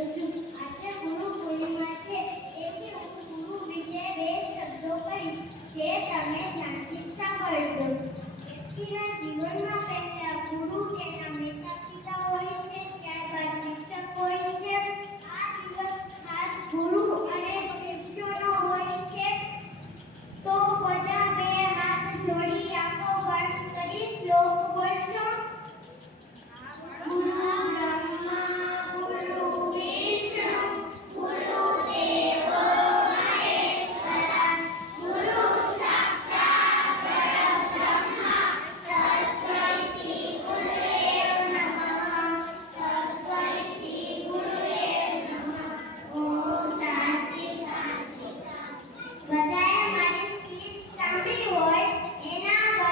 કરું છું. આજે ગુરુ પૂર્ણિમા છે, તેથી હું ગુરુ વિશે બે શબ્દો કહીશ, જે તમે ધ્યાનથી સાંભળજો. વ્યક્તિના